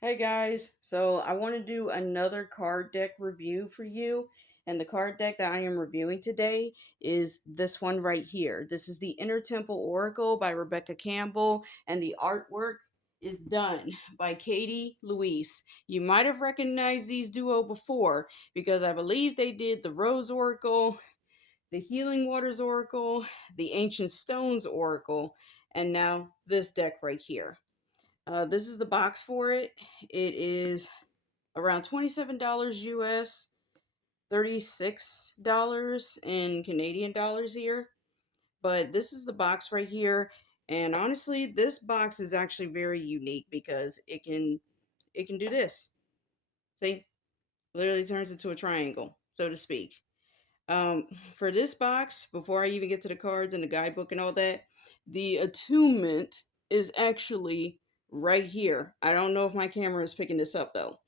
Hey guys, so I want to do another card deck review for you. And the card deck that I am reviewing today is this one right here. This is the Inner Temple Oracle by Rebecca Campbell, and the artwork is done by Katie Louise. You might have recognized these duo before because I believe they did the Rose Oracle, the Healing Waters Oracle, the Ancient Stones Oracle, and now this deck right here. This is the box for it. It is around $27 US, $36 in Canadian dollars here. But this is the box right here. And honestly, this box is actually very unique because it can do this. See? Literally turns into a triangle, so to speak. For this box, before I even get to the cards and the guidebook and all that, the attunement is actually right here. I don't know if my camera is picking this up though,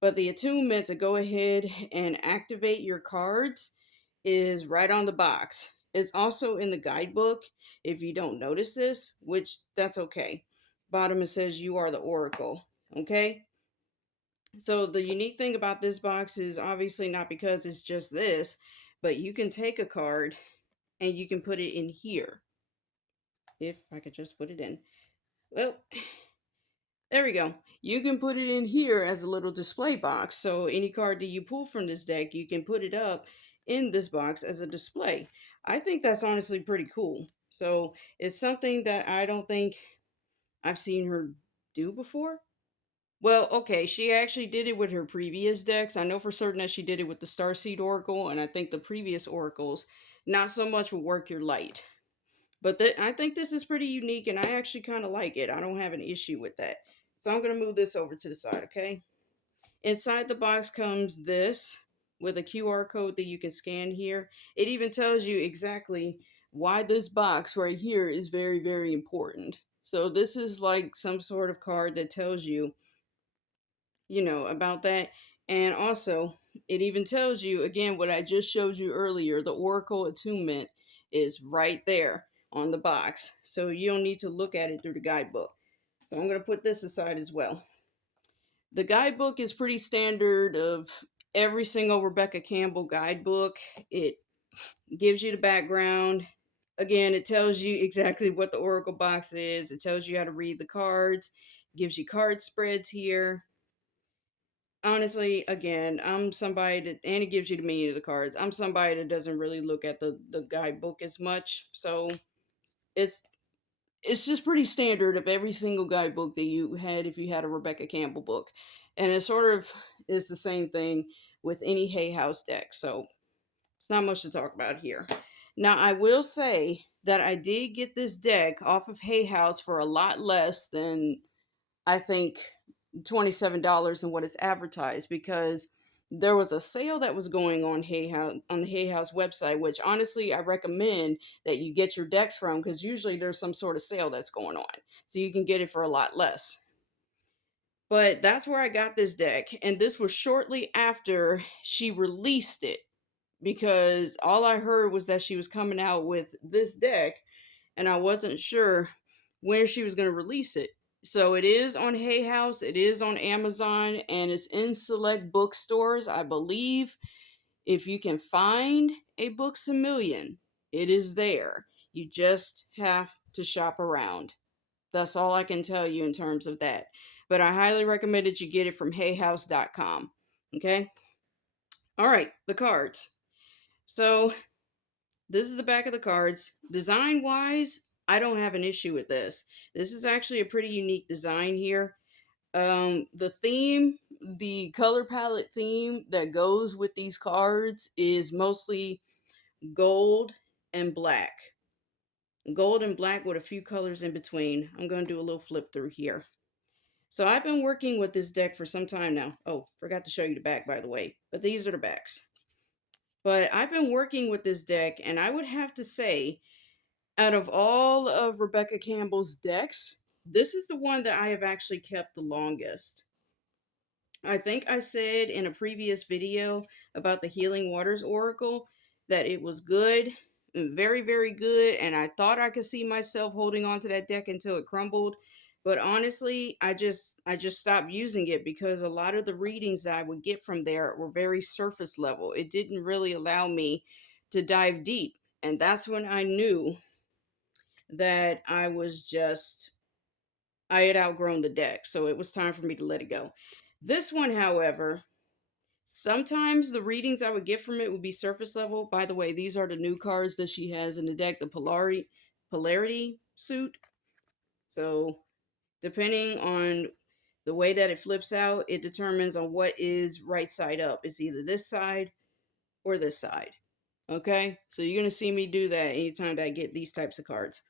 but the attunement to go ahead and activate your cards is right on the box. It's also in the guidebook if you don't notice this, which that's okay. Bottom it says you are the oracle. Okay, so the unique thing about this box is obviously not because it's just this, but you can take a card and you can put it in here. If I could just put it in. Well, there we go. You can put it in here as a little display box. So any card that you pull from this deck, you can put it up in this box as a display. I think that's honestly pretty cool. So it's something that I don't think I've seen her do before. Well, okay, she actually did it with her previous decks. I know for certain that she did it with the Starseed Oracle, and I think the previous oracles, not so much with Work Your Light. But I think this is pretty unique, and I actually kind of like it. I don't have an issue with that. So I'm going to move this over to the side, okay? Inside the box comes this with a QR code that you can scan here. It even tells you exactly why this box right here is very, very important. So this is like some sort of card that tells you about that. And also, it even tells you again what I just showed you earlier. The Oracle attunement is right there on the box. So you don't need to look at it through the guidebook. So I'm going to put this aside as well. The guidebook is pretty standard of every single Rebecca Campbell guidebook. It gives you the background. Again, it tells you exactly what the Oracle box is. It tells you how to read the cards. It gives you card spreads here. Honestly, again, I'm somebody that, and it gives you the meaning of the cards. I'm somebody that doesn't really look at the guidebook as much, so it's it's just pretty standard of every single guidebook that you had if you had a Rebecca Campbell book, and it sort of is the same thing with any Hay House deck. So it's not much to talk about here. Now, I will say that I did get this deck off of Hay House for a lot less than I think $27 and what is advertised because there was a sale that was going on Hay House on the Hay House website, which honestly I recommend that you get your decks from because usually there's some sort of sale that's going on, so you can get it for a lot less. But that's where I got this deck, and this was shortly after she released it because all I heard was that she was coming out with this deck, and I wasn't sure where she was going to release it. So it is on Hay House, it is on Amazon, and it's in select bookstores. I believe if you can find a Books a Million, it is there. You just have to shop around. That's all I can tell you in terms of that. But I highly recommend that you get it from hayhouse.com. Okay? All right, the cards. So this is the back of the cards. Design wise, I don't have an issue with this. This is actually a pretty unique design here. The theme, the color palette theme that goes with these cards is mostly gold and black. Gold and black with a few colors in between. I'm going to do a little flip through here. So I've been working with this deck for some time now. Oh, forgot to show you the back, by the way. But these are the backs. But I've been working with this deck, and I would have to say out of all of Rebecca Campbell's decks, this is the one that I have actually kept the longest. I think I said in a previous video about the Healing Waters Oracle that it was good, very, very good, and I thought I could see myself holding on to that deck until it crumbled. But honestly, I just stopped using it because a lot of the readings that I would get from there were very surface level. It didn't really allow me to dive deep. And that's when I knew that I had outgrown the deck. So it was time for me to let it go. This one, however, sometimes the readings I would get from it would be surface level. By the way, these are the new cards that she has in the deck, the polarity suit. So depending on the way that it flips out, it determines on what is right side up. It's either this side or this side. Okay? So you're going to see me do that anytime that I get these types of cards.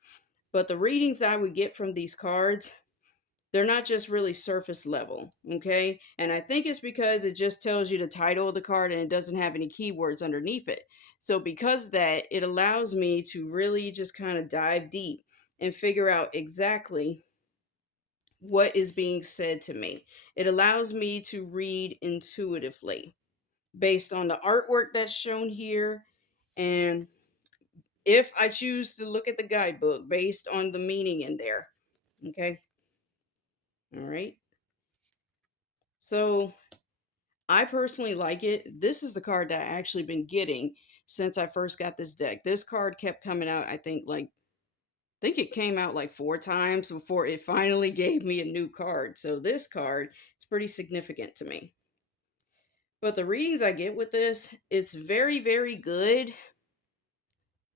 But the readings I would get from these cards, they're not just really surface level, okay? And I think it's because it just tells you the title of the card and it doesn't have any keywords underneath it. So because of that, it allows me to really just kind of dive deep and figure out exactly what is being said to me. It allows me to read intuitively based on the artwork that's shown here, and if I choose to look at the guidebook based on the meaning in there. Okay. All right. So I personally like it. This is the card that I actually been getting since I first got this deck. This card kept coming out, I think it came out like 4 times before it finally gave me a new card. So this card is pretty significant to me. But the readings I get with this, it's very, very good.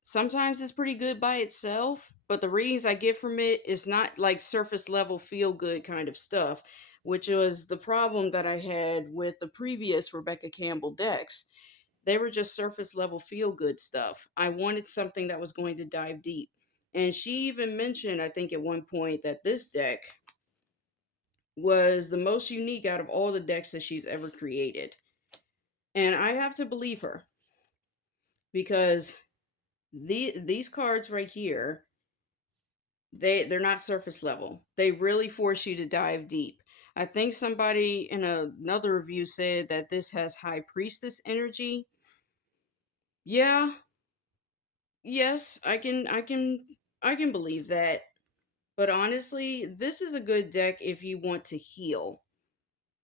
Sometimes it's pretty good by itself, but the readings I get from it is not like surface level feel good kind of stuff, which was the problem that I had with the previous Rebecca Campbell decks. They were just surface level feel good stuff. I wanted something that was going to dive deep. And she even mentioned, I think at one point, that this deck was the most unique out of all the decks that she's ever created. And I have to believe her because these cards right here, they're not surface level. They really force you to dive deep. I think somebody in another review said that this has high priestess energy. Yeah, yes, I can believe that. But honestly, this is a good deck if you want to heal.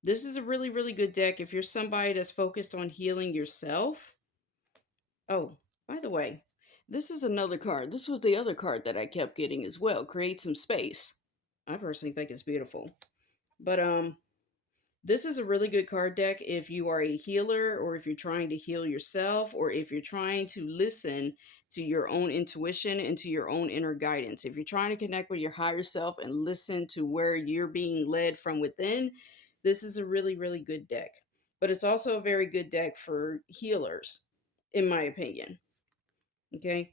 This is a really, really good deck if you're somebody that's focused on healing yourself. Oh, by the way, this is another card. This was the other card that I kept getting as well. Create some space. I personally think it's beautiful. But this is a really good card deck if you are a healer or if you're trying to heal yourself or if you're trying to listen to your own intuition and to your own inner guidance. If you're trying to connect with your higher self and listen to where you're being led from within, this is a really, really good deck. But it's also a very good deck for healers, in my opinion. Okay.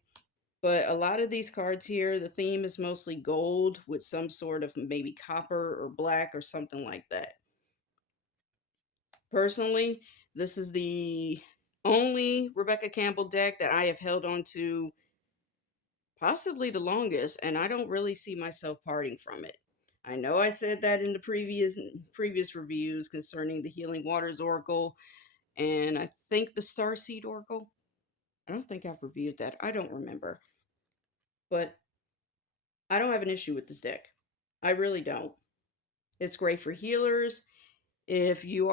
But a lot of these cards here, the theme is mostly gold with some sort of maybe copper or black or something like that. Personally, this is the only Rebecca Campbell deck that I have held on to possibly the longest, and I don't really see myself parting from it. I know I said that in the previous reviews concerning the Healing Waters Oracle and I think the Starseed Oracle. I don't think I've reviewed that. I don't remember. But I don't have an issue with this deck. I really don't. It's great for healers. If you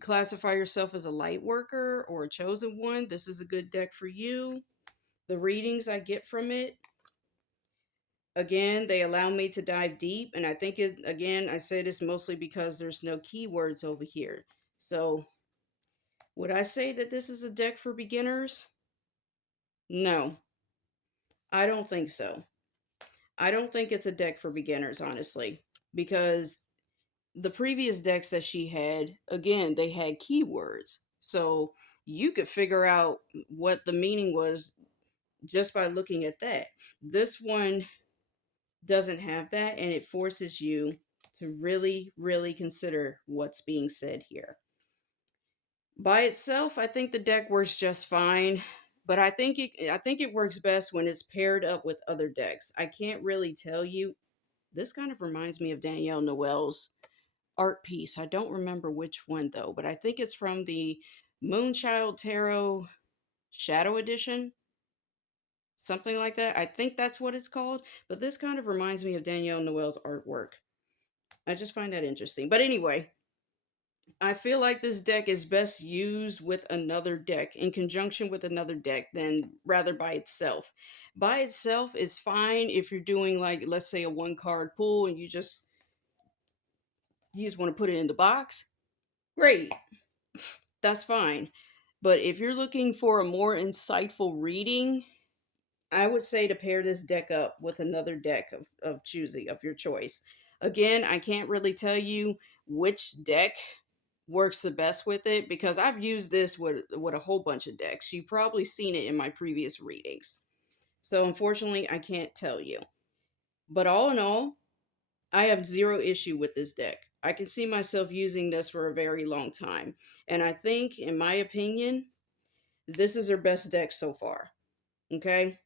classify yourself as a light worker or a chosen one, this is a good deck for you. The readings I get from it, again, they allow me to dive deep, and I think it again, I say this mostly because there's no keywords over here. So, would I say that this is a deck for beginners? No, I don't think so. I don't think it's a deck for beginners, honestly, because the previous decks that she had, again, they had keywords. So you could figure out what the meaning was just by looking at that. This one doesn't have that, and it forces you to really, really consider what's being said here. By itself, I think the deck works just fine, but I think it works best when it's paired up with other decks. I can't really tell you. This kind of reminds me of Danielle Noel's art piece. I don't remember which one though, but I think it's from the Moonchild Tarot Shadow Edition, something like that. I think that's what it's called. But this kind of reminds me of Danielle Noel's artwork. I just find that interesting. But anyway, I feel like this deck is best used with another deck, in conjunction with another deck, than rather by itself. By itself is fine if you're doing, like, let's say, a one card pool and you just want to put it in the box. Great, that's fine. But if you're looking for a more insightful reading, I would say to pair this deck up with another deck of choosing of your choice. Again, I can't really tell you which deck works the best with it because I've used this with a whole bunch of decks. You've probably seen it in my previous readings. So unfortunately, I can't tell you. But all in all, I have zero issue with this deck. I can see myself using this for a very long time. And I think, in my opinion, this is her best deck so far. Okay?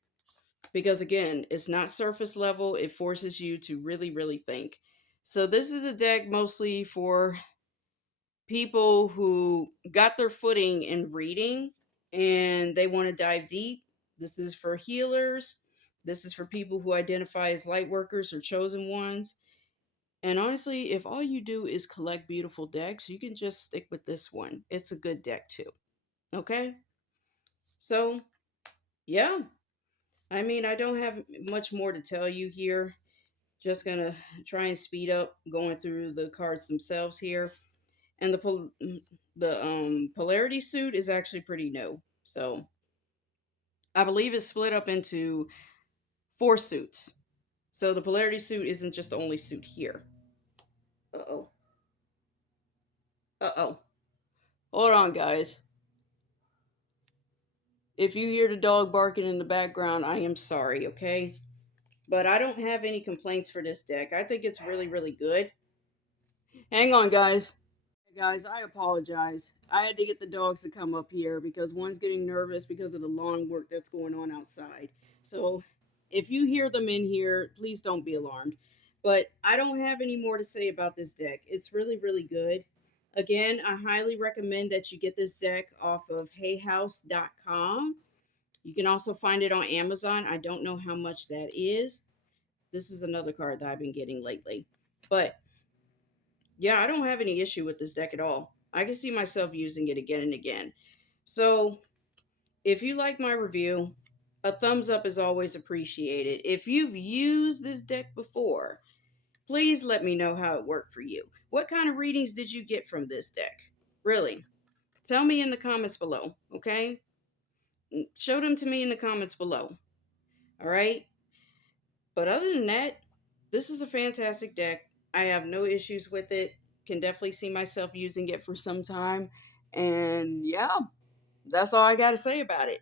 Because again, it's not surface level, it forces you to really, really think. So, this is a deck mostly for people who got their footing in reading and they want to dive deep. This is for healers. This is for people who identify as light workers or chosen ones. And honestly, if all you do is collect beautiful decks, you can just stick with this one. It's a good deck too. Okay? So, yeah. I mean, I don't have much more to tell you here. Just gonna try and speed up going through the cards themselves here. And the polarity suit is actually pretty new. So I believe it's split up into four suits. So the polarity suit isn't just the only suit here. Uh oh. Uh oh. Hold on, guys. If you hear the dog barking in the background, I am sorry, okay? But I don't have any complaints for this deck. I think it's really, really good. Hang on, guys. Hey guys, I apologize. I had to get the dogs to come up here because one's getting nervous because of the lawn work that's going on outside. So if you hear them in here, please don't be alarmed. But I don't have any more to say about this deck. It's really, really good. Again, I highly recommend that you get this deck off of hayhouse.com. You can also find it on Amazon. I don't know how much that is. This is another card that I've been getting lately. But yeah, I don't have any issue with this deck at all. I can see myself using it again and again. So, if you like my review, a thumbs up is always appreciated. If you've used this deck before, please let me know how it worked for you. What kind of readings did you get from this deck? Really? Tell me in the comments below, okay? Show them to me in the comments below. All right? But other than that, this is a fantastic deck. I have no issues with it. Can definitely see myself using it for some time. And yeah, that's all I got to say about it.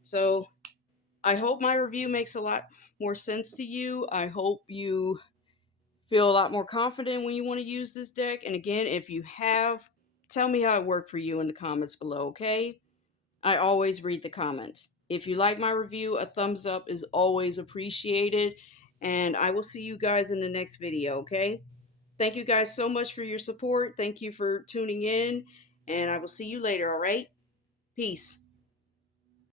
So I hope my review makes a lot more sense to you. I hope you feel a lot more confident when you want to use this deck. And again, if you have, tell me how it worked for you in the comments below, okay? I always read the comments. If you like my review, a thumbs up is always appreciated. And I will see you guys in the next video, okay? Thank you guys so much for your support. Thank you for tuning in. And I will see you later, all right? Peace.